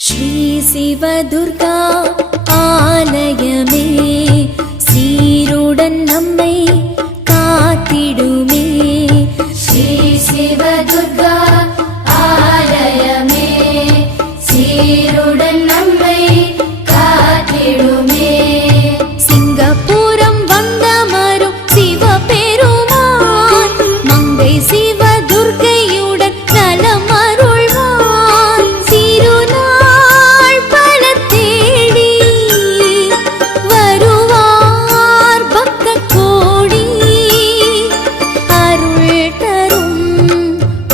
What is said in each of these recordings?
श्री शिवदुर्गा आलयमे सीरुடன் நம்மை காத்திடுமே श्री शिवदुर्गा आलयमे सीरुடன் நம்மை காத்திடுமே சிங்கப்பூரம் வந்தமரும் சிவபெருமான் மங்கை சிவதுர்க்கையுடன் நலம் அருள்வான் திருநாள் பல தேடி வருவார் பக்த கோடி அருள் தரும்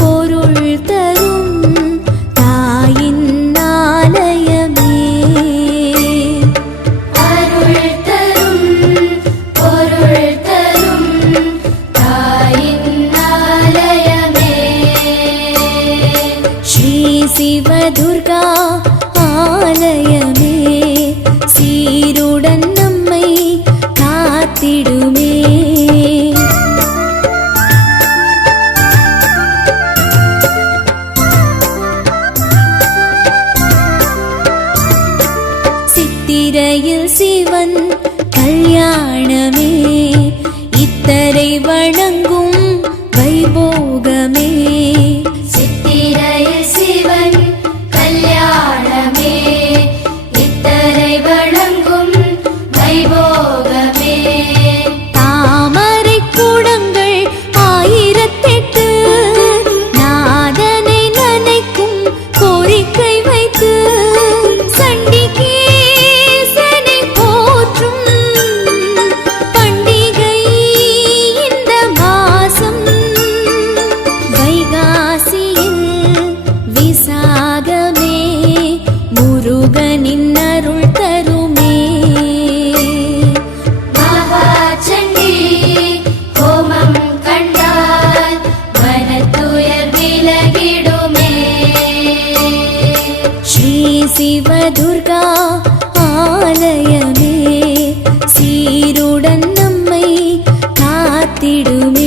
பொருள் தரும் தாயின் ஆலயமே அருள் தரும் பொருள் தரும் தாயின் ஆலயமே श्री शिवदुर्गा ஆலயமே சீருடன் நம்மை காத்திடுமே சித்திரையில் சிவன் கல்யாணமே இத்தரை வணங்கும் வைபோகமே சித்திரையில் சிவன் கல்யாணமே இத்தரை வணங்கும் வைபோகமே தாமரை கூடங்கள் 1008 நாதனை நனைக்கும் கோரிக்கை வைத்து சண்டிகேசனை போற்றும் பண்டிகை இந்த மாசம் வைகாசியில் விசாகமே முருகனின் அருள் தருமே மகாசண்டி ஹோமம் கண்டால் மனத்துயர் விலகிடுமே श्री शिवदुर्गा ஆலயமே சீருடன் நம்மை காத்திடுமே